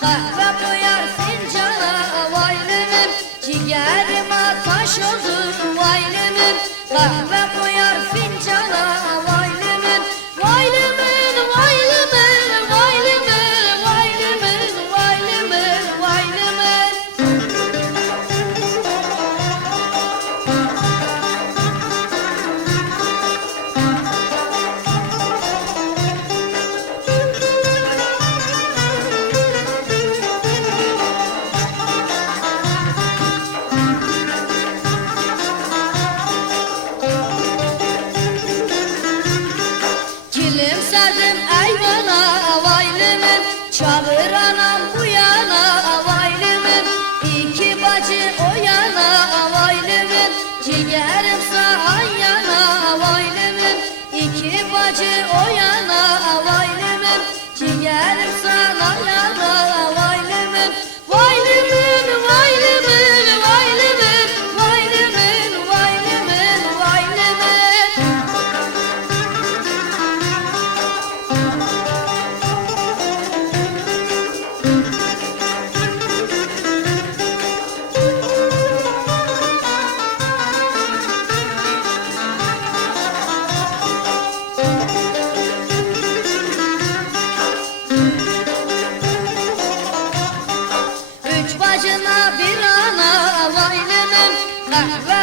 Kahve koyar fincana vaylemin, ciğerime taş oldu vaylemin. Kahve koyar fincana vaylemin, vaylemin, vaylemin, vaylemin, vaylemin, vaylemin, vaylemin. Kilim serdim eyvana vaylemin, çağır anam bu yana vaylemin. İki bacı o yana vaylemin, ciğerim sağ yana vaylemin. İki bacı o yana vaylemin, ciğerim sağ yana vaylemin. Vaylemin, vaylemin, vaylemin, vaylemin, vaylemin, vaylemin. Üç bacına bir ana vaylemin, kahve